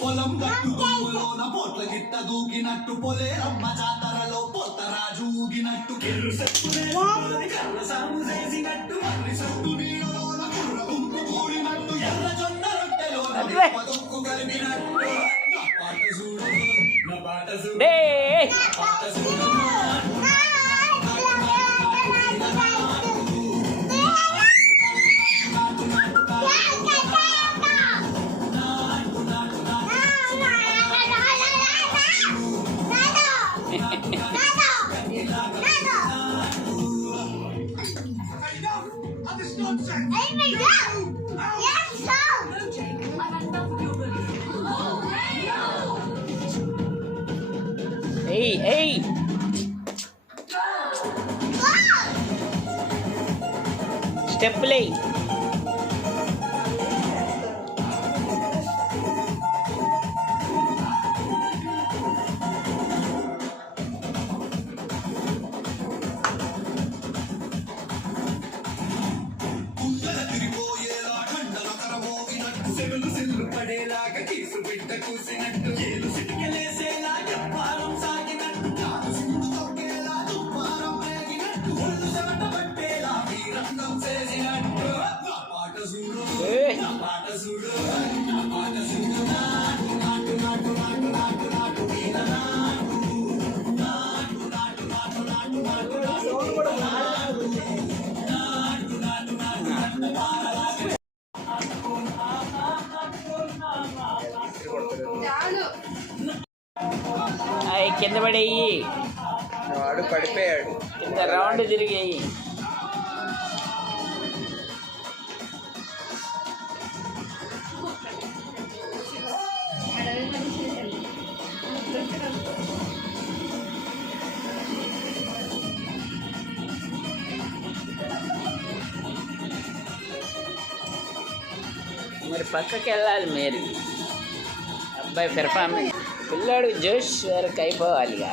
పొలం గట్టు దుమ్ములోన పోట్ల గిట్ట దూకినట్టు పొలే రమ్మ జాతరలో పోతరాజు ఊగినట్టు కెర్రు కర్ర సాము చేసినట్టు మర్రి సట్టు నీడలోన కుర్ర గుంపు కూడినట్టు ఎర్ర జొన్న రొట్టెలోన పదొక్కు కలిపినట్టు నా పాట చూడు నా పాట చూడు పాట చూడు Hey! Step play. పడేలాగా కీసు బిడ్డ కూసినట్టు ఏలు సిటికెలేసేలా చెప్పారం సాగినట్టు కాదు సిండు తొక్కేలా దుప్పారం రేగినట్టు ఒళ్ళు చెమట పట్టేలా వీరంగం చేసినట్టు నా పాట చూడు నా పాట చూడు నా పాట చూడు నాటు నాటు నాటు నాటు నాటు నాటు వీర నాటు నాటు నాటు నాటు నాటు నాటు కింద పడేయి, వాడు పడిపోయాడు. కింద రౌండ్ తిరిగేయి. మరి పక్కకి వెళ్ళాలి మీరు. అబ్బాయి పెర్ఫార్మెన్స్ పిల్లాడు జోష్ వరకు అయిపోవాలిగా.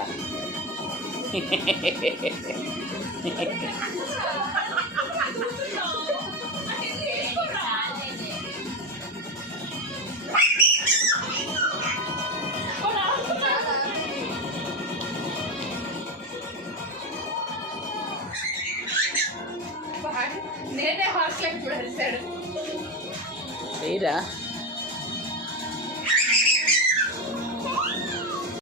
నేనే హాస్టల్ ఇప్పుడు వెళ్తాడు. చేయరా